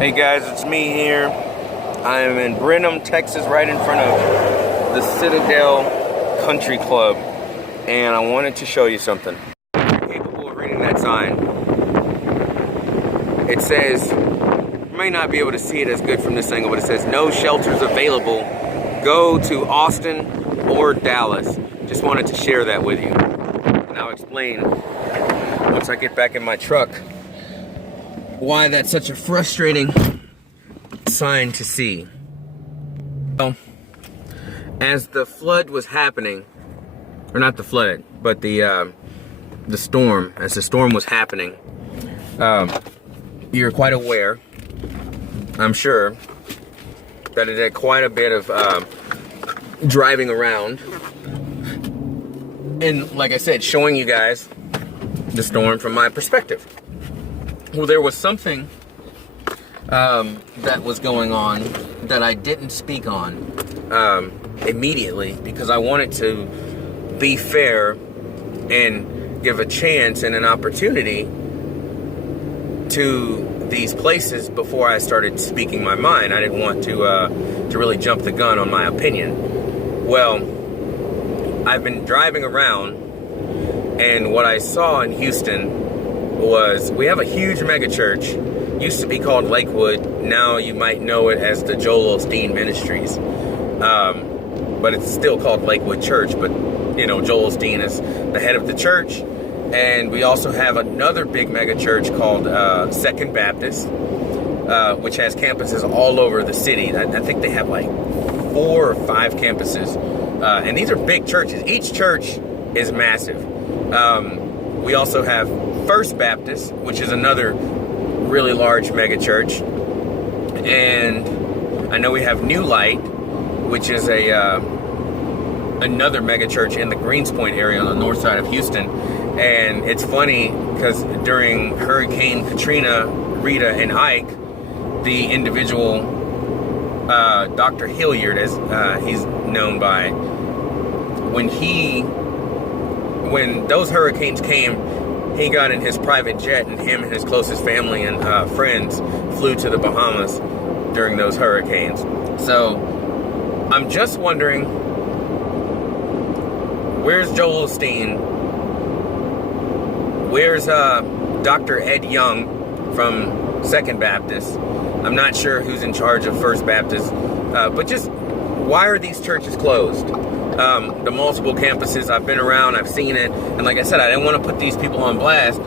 Hey guys, it's me here. I am in Brenham, Texas, right in front of the Citadel Country Club, and I wanted to show you something. If you're capable of reading that sign, it says, you may not be able to see it as good from this angle, but it says no shelters available. Go to Austin or Dallas. Just wanted to share that with you. And I'll explain once I get back in my truck why that's such a frustrating sign to see. Well, as the flood was happening, or not the flood, but the storm, as the storm was happening, you're quite aware, I'm sure, that it had quite a bit of driving around. And like I said, showing you guys the storm from my perspective. Well, there was something that was going on that I didn't speak on immediately because I wanted to be fair and give a chance and an opportunity to these places before I started speaking my mind. I didn't want to really jump the gun on my opinion. Well, I've been driving around, and what I saw in Houston was we have a huge mega church. Used to be called Lakewood. Now you might know it as the Joel Osteen Ministries. But it's still called Lakewood Church. But, you know, Joel Osteen is the head of the church. And we also have another big mega church called Second Baptist, which has campuses all over the city. I think they have like 4 or 5 campuses. And these are big churches. Each church is massive. We also have First Baptist, which is another really large mega church, and I know we have New Light, which is another mega church in the Greenspoint area on the north side of Houston. And it's funny because during Hurricane Katrina, Rita, and Ike, the individual Dr. Hillard, as he's known by, when those hurricanes came, he got in his private jet, and him and his closest family and friends flew to the Bahamas during those hurricanes. So I'm just wondering, where's Joel Osteen? Where's Dr. Ed Young from Second Baptist? I'm not sure who's in charge of First Baptist, but just why are these churches closed? The multiple campuses, I've been around, I've seen it, and like I said, I didn't want to put these people on blast,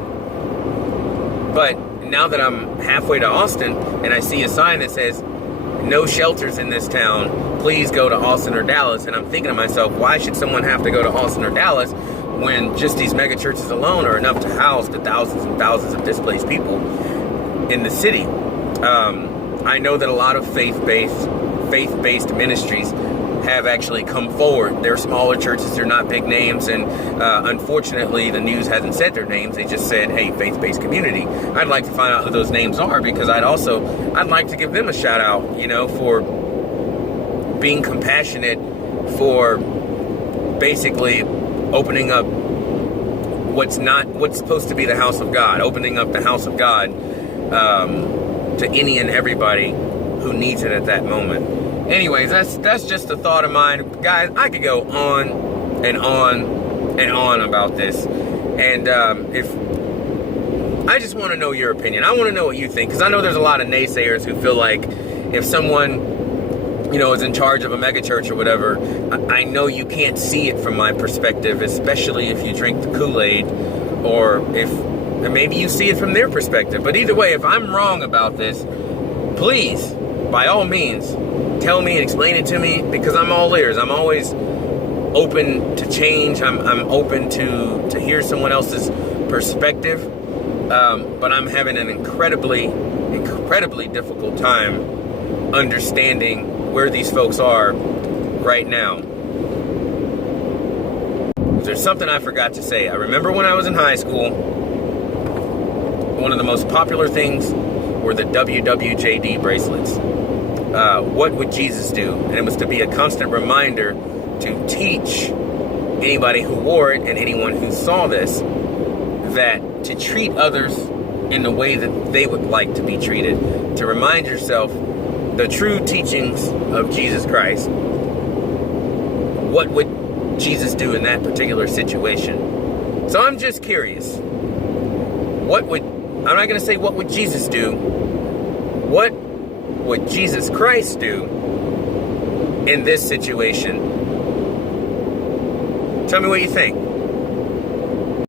but now that I'm halfway to Austin and I see a sign that says no shelters in this town, please go to Austin or Dallas, and I'm thinking to myself, why should someone have to go to Austin or Dallas when just these mega churches alone are enough to house the thousands and thousands of displaced people in the city? I know that a lot of faith-based ministries have actually come forward. They're smaller churches, they're not big names, and unfortunately the news hasn't said their names. They just said, hey, faith-based community. I'd like to find out who those names are, because I'd like to give them a shout out, you know, for being compassionate, for basically opening up what's supposed to be the house of God, opening up the house of God to any and everybody who needs it at that moment. Anyways, that's just a thought of mine. Guys, I could go on and on and on about this. And if I just want to know your opinion. I want to know what you think, because I know there's a lot of naysayers who feel like if someone, you know, is in charge of a megachurch or whatever, I know you can't see it from my perspective, especially if you drink the Kool-Aid, or if maybe you see it from their perspective. But either way, if I'm wrong about this, please, by all means, tell me and explain it to me, because I'm all ears. I'm always open to change. I'm open to hear someone else's perspective. But I'm having an incredibly difficult time understanding where these folks are right now. There's something I forgot to say. I remember when I was in high school, one of the most popular things were the WWJD bracelets. What would Jesus do? And it was to be a constant reminder to teach anybody who wore it and anyone who saw this that to treat others in the way that they would like to be treated, to remind yourself the true teachings of Jesus Christ. What would Jesus do in that particular situation? So I'm just curious. I'm not going to say what would Jesus do. What would Jesus Christ do in this situation? Tell me what you think.